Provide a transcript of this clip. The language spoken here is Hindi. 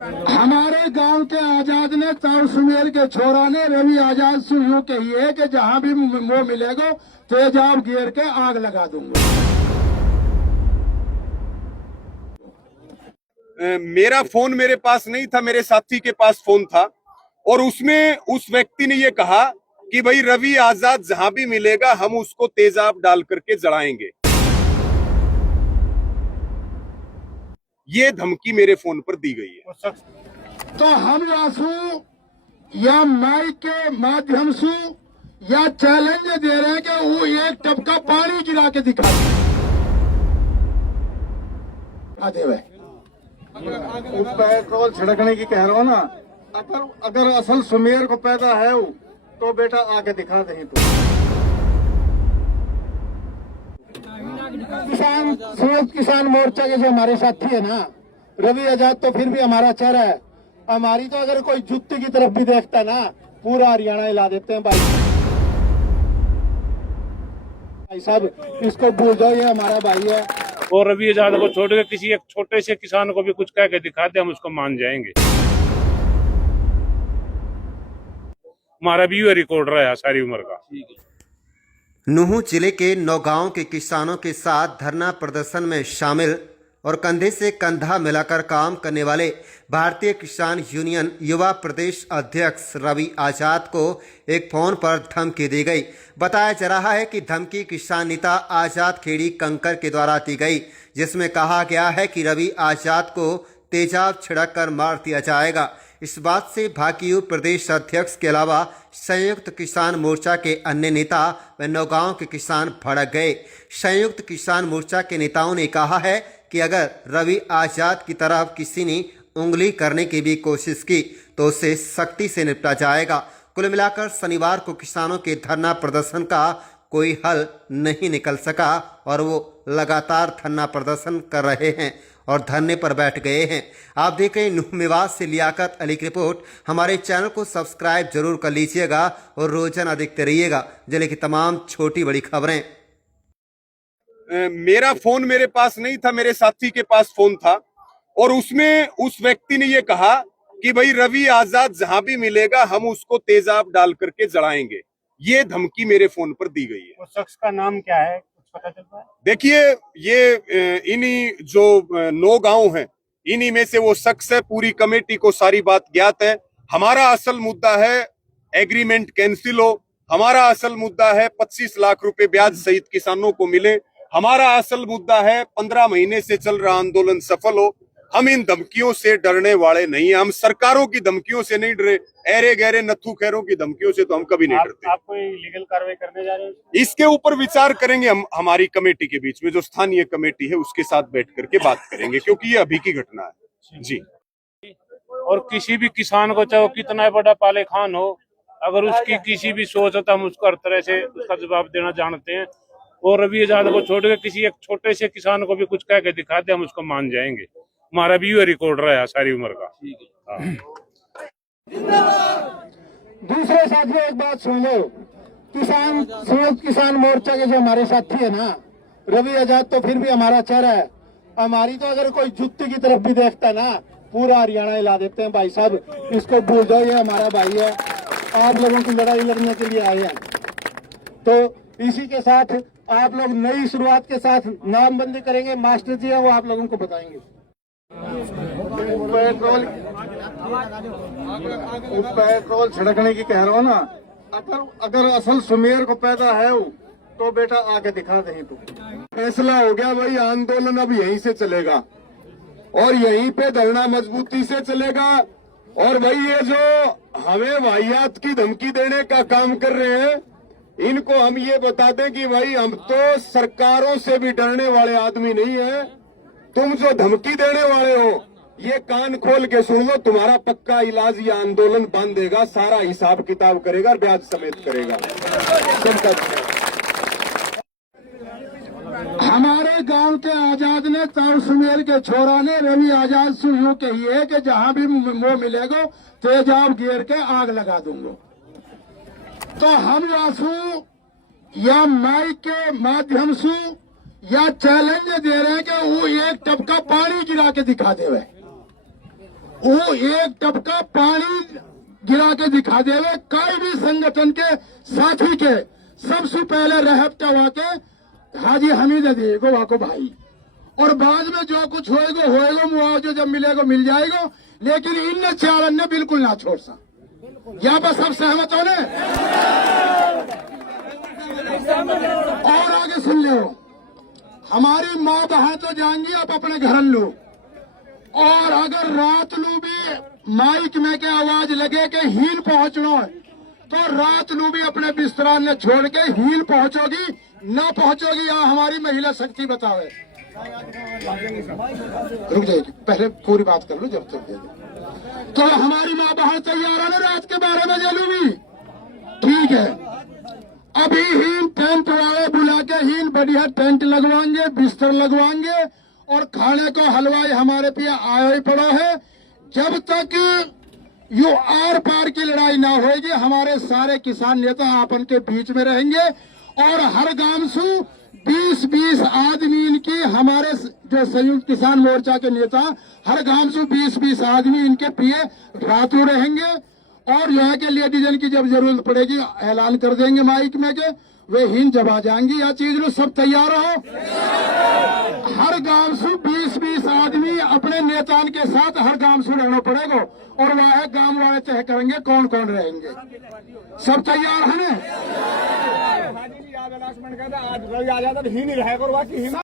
हमारे गांव के आजाद ने चार सुमेर के छोरा ने रवि आजाद से यूं कही है कि जहां भी वो मिलेगा तेजाब घेर के आग लगा दूंगा। मेरा फोन मेरे पास नहीं था, मेरे साथी के पास फोन था और उसमें उस व्यक्ति ने ये कहा कि भाई रवि आजाद जहां भी मिलेगा हम उसको तेजाब डाल करके जलाएंगे। ये धमकी मेरे फोन पर दी गई है। तो हम आंसू या माइक के माध्यम से या चैलेंज दे रहे हैं कि वो एक टपका पानी गिरा के दिखा दे। उस पेट्रोल छिड़कने की कह रहा हूँ ना, अगर असल सुमेर को पैदा है वो, तो बेटा आके दिखा दे। तो संयुक्त किसान मोर्चा के जो हमारे साथी है ना, रवि आजाद तो फिर भी हमारा चेहरा है। हमारी तो अगर कोई जुत्ती की तरफ भी देखता ना, पूरा हरियाणा हिला देते हैं भाई साहब, इसको भूल जाओ, ये हमारा भाई है। और रवि आजाद को छोड़ के किसी एक छोटे से किसान को भी कुछ कह के दिखा दे, हम उसको मान जाएंगे। हमारा भी ये रिकॉर्ड रहा है सारी उम्र का। नूंह जिले के नौगांव के किसानों के साथ धरना प्रदर्शन में शामिल और कंधे से कंधा मिलाकर काम करने वाले भारतीय किसान यूनियन युवा प्रदेश अध्यक्ष रवि आजाद को एक फोन पर धमकी दी गई। बताया जा रहा है कि धमकी किसान नेता आजाद खेड़ी कंकर के द्वारा दी गई, जिसमें कहा गया है कि रवि आजाद को तेजाब छिड़क कर मार दिया जाएगा। इस बात से भाकियू प्रदेश अध्यक्ष के अलावा संयुक्त किसान मोर्चा के अन्य नेता व नौगांव के किसान भड़क गए। संयुक्त किसान मोर्चा के नेताओं ने कहा है कि अगर रवि आजाद की तरफ किसी ने उंगली करने की भी कोशिश की तो उसे सख्ती से निपटा जाएगा। कुल मिलाकर शनिवार को किसानों के धरना प्रदर्शन का कोई हल नहीं निकल सका और वो लगातार धरना प्रदर्शन कर रहे हैं और धरने पर बैठ गए हैं। आप देख रहे हैं नूंह मेवात से लियाकत अली की रिपोर्ट। हमारे चैनल को सब्सक्राइब जरूर कर लीजिएगा और रोजाना देखते रहिएगा जिले की तमाम छोटी बड़ी खबरें। मेरा फोन मेरे पास नहीं था, मेरे साथी के पास फोन था और उसमें उस व्यक्ति ने ये कहा कि भाई रवि आजाद जहां भी मिलेगा हम उसको तेजाब डाल करके जलाएंगे। ये धमकी मेरे फोन पर दी गई है। उस शख्स का नाम क्या है, कुछ पता चल रहा है? देखिए, ये इन्हीं जो 9 गांव हैं, इन्हीं में से वो शख्स है। पूरी कमेटी को सारी बात ज्ञात है। हमारा असल मुद्दा है एग्रीमेंट कैंसिल हो, हमारा असल मुद्दा है 25 लाख रुपए ब्याज सहित किसानों को मिले, हमारा असल मुद्दा है 15 महीने से चल रहा आंदोलन सफल हो। हम इन धमकियों से डरने वाले नहीं हैं। हम सरकारों की धमकियों से नहीं डरे, ऐरे गहरे नत्थू खैरों की धमकियों से तो हम कभी नहीं डरते। आप कोई लीगल कार्रवाई करने जा रहे हैं? इसके ऊपर विचार करेंगे हम, हमारी कमेटी के बीच में जो स्थानीय कमेटी है उसके साथ बैठ करके बात करेंगे, क्योंकि ये अभी की घटना है जी। और किसी भी किसान को चाहे कितना बड़ा पाले खान हो, अगर उसकी किसी भी सोच है तो हम उसको हर तरह से उसका जवाब देना जानते हैं। और रवि आजाद को छोड़ के किसी एक छोटे से किसान को भी कुछ कह के दिखा दे, हम उसको मान जाएंगे। हमारा भी ये रिकॉर्ड रहा है सारी उम्र का। दूसरे साथियों, एक बात सुन लो, किसान संयुक्त किसान मोर्चा के जो हमारे साथी है ना, रवि आजाद तो फिर भी हमारा चेहरा है। हमारी तो अगर कोई जुत्ती की तरफ भी देखता ना, पूरा हरियाणा हिला देते हैं भाई साहब, इसको भूल जाओ, ये हमारा भाई है। आप लोगों की लड़ाई लड़ने के लिए आए हैं। तो इसी के साथ आप लोग नई शुरुआत के साथ नामबंदी करेंगे। मास्टर जी है वो आप लोगों को बताएंगे। पेट्रोल छिड़कने की कह रहा हूँ ना, अगर असल सुमेर को पैदा है वो, तो बेटा आके दिखा दे। तो फैसला हो गया भाई, आंदोलन अब यहीं से चलेगा और यहीं पे धरना मजबूती से चलेगा। और भाई ये जो हमें वाहियात की धमकी देने का काम कर रहे हैं, इनको हम ये बता दें कि भाई हम तो सरकारों से भी डरने वाले आदमी नहीं है। तुम जो धमकी देने वाले हो, ये कान खोल के सुन लो, तुम्हारा पक्का इलाज या आंदोलन बांधेगा, सारा हिसाब किताब करेगा और ब्याज समेत करेगा। हमारे गांव के आजाद ने चार सुमेर के छोरा ने रवि आजाद से यूं कही है कि जहां भी वो मिलेगा तेजाब घेर के आग लगा दूंगा। तो हम आंसू या माइक के माध्यम से या चैलेंज दे रहे हैं कि वो एक टपका पानी गिरा के दिखा दे। वो एक टपका पानी गिरा के दिखा देवे कोई भी संगठन के साथी के सबसे पहले रहता हुआ के हाजी हमीद देगो वाको भाई, और बाद में जो कुछ होएगा मुआवजा जब मिलेगा मिल जाएगा, लेकिन इन चारण ने बिल्कुल ना छोड़ सा। यहाँ पर सब सहमत हो ने? और आगे सुन लो, हमारी माँ बहन तो जाएंगी आप अपने घर लो, और अगर रात लू भी माइक में के आवाज लगे के हील पहुंचना है तो रात लू भी अपने बिस्तरा ने छोड़ के हील पहुंचोगी ना पहुंचोगी, यहाँ हमारी महिला शक्ति बतावे। रुक जाइए, पहले पूरी बात कर लो जब तक दे दो। तो हमारी माँ बहन तैयार है ना रात के 12 बजे लू भी? ठीक है, अभी हीन टेंट वाले बुला के हीन बढ़िया टेंट लगवाएंगे, बिस्तर लगवाएंगे, और खाने को हलवाई हमारे पे आया ही पड़ा है। जब तक यो आर पार की लड़ाई ना होगी, हमारे सारे किसान नेता आपन के बीच में रहेंगे, और हर गांव से 20-20 आदमी इनकी, हमारे जो संयुक्त किसान मोर्चा के नेता हर गांव से 20-20 आदमी इनके प्रिय रातों रहेंगे, और जो है कि लेडीजन की जब जरूरत पड़ेगी ऐलान कर देंगे माइक में के वे हिंद जब आ जाएंगी। यह चीज लो सब तैयार हो। हर गांव से 20-20 आदमी अपने नेताओं के साथ हर गांव से रहना पड़ेगा, और वह गांव वाले तय करेंगे कौन कौन रहेंगे। सब तैयार है ना?